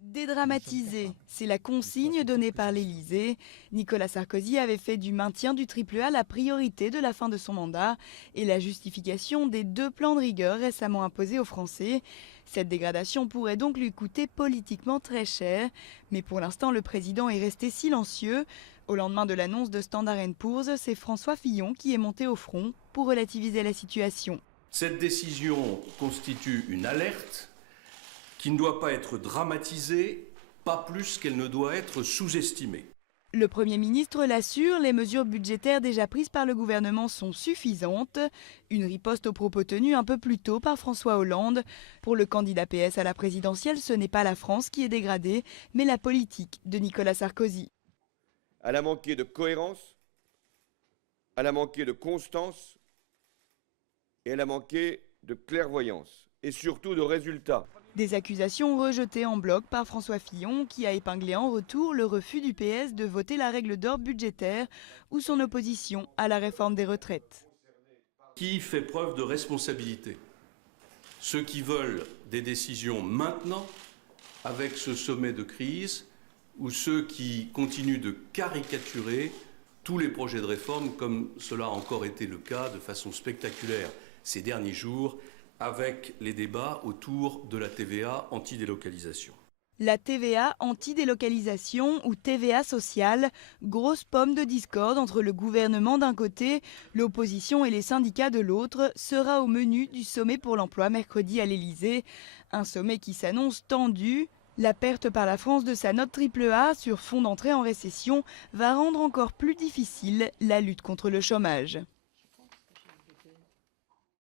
Dédramatiser, c'est la consigne donnée par l'Élysée. Nicolas Sarkozy avait fait du maintien du triple A la priorité de la fin de son mandat et la justification des 2 plans de rigueur récemment imposés aux Français. Cette dégradation pourrait donc lui coûter politiquement très cher. Mais pour l'instant, le président est resté silencieux. Au lendemain de l'annonce de Standard & Poor's, c'est François Fillon qui est monté au front pour relativiser la situation. Cette décision constitue une alerte qui ne doit pas être dramatisée, pas plus qu'elle ne doit être sous-estimée. Le Premier ministre l'assure, les mesures budgétaires déjà prises par le gouvernement sont suffisantes. Une riposte aux propos tenus un peu plus tôt par François Hollande. Pour le candidat PS à la présidentielle, ce n'est pas la France qui est dégradée, mais la politique de Nicolas Sarkozy. Elle a manqué de cohérence, elle a manqué de constance et elle a manqué de clairvoyance et surtout de résultats. Des accusations rejetées en bloc par François Fillon qui a épinglé en retour le refus du PS de voter la règle d'or budgétaire ou son opposition à la réforme des retraites. Qui fait preuve de responsabilité? Ceux qui veulent des décisions maintenant avec ce sommet de crise ou ceux qui continuent de caricaturer tous les projets de réforme comme cela a encore été le cas de façon spectaculaire ces derniers jours avec les débats autour de la TVA anti-délocalisation. La TVA anti-délocalisation ou TVA sociale, grosse pomme de discorde entre le gouvernement d'un côté, l'opposition et les syndicats de l'autre, sera au menu du sommet pour l'emploi mercredi à l'Élysée. Un sommet qui s'annonce tendu. La perte par la France de sa note triple A sur fond d'entrée en récession va rendre encore plus difficile la lutte contre le chômage.